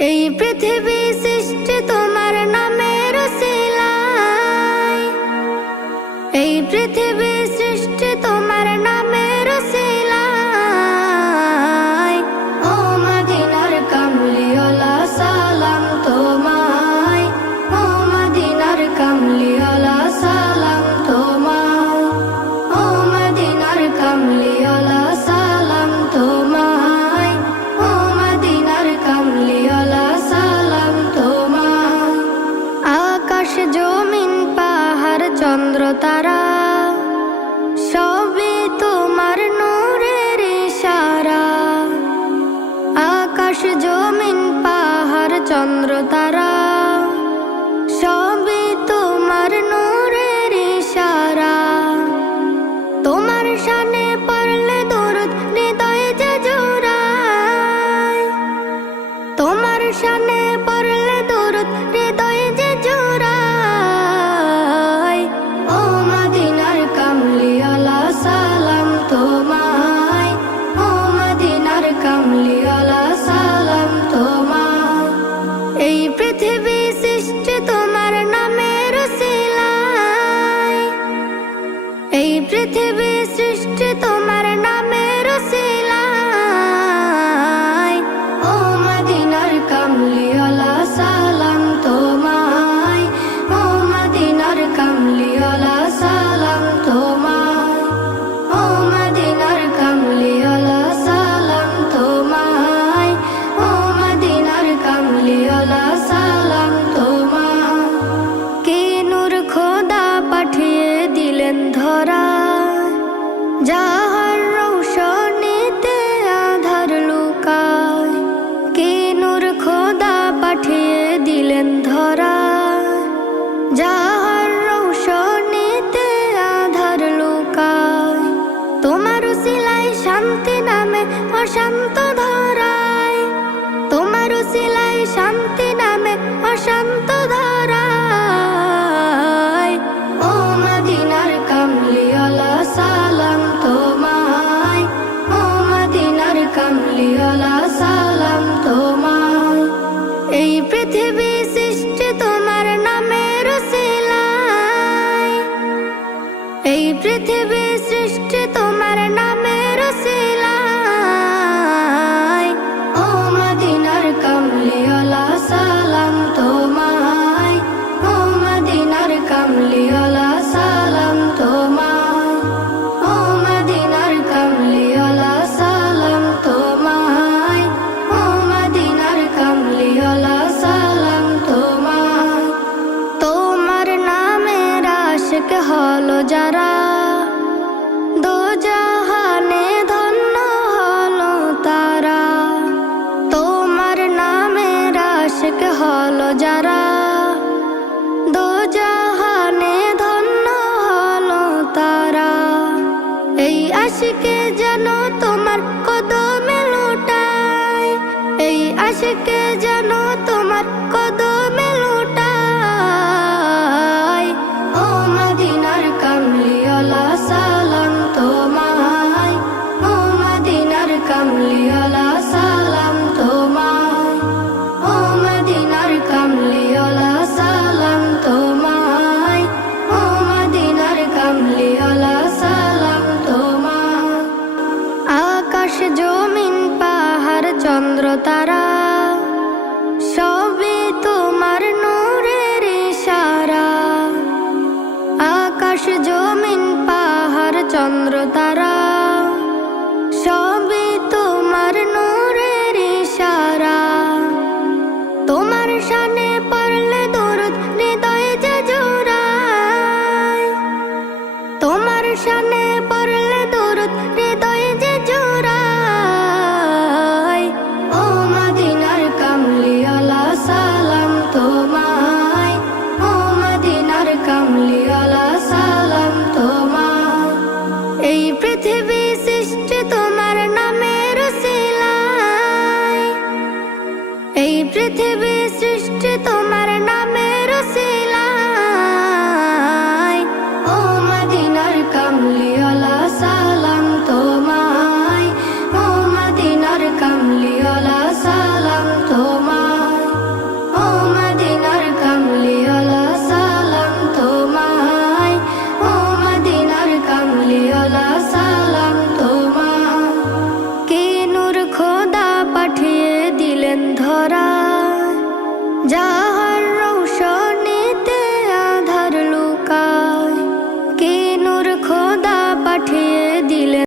এই পৃথিবী চন্দ্রতা পৃথিবী শান্ত ধর। যারা চন্দ্র এই পৃথিবী সৃষ্টি তোমার যারা যা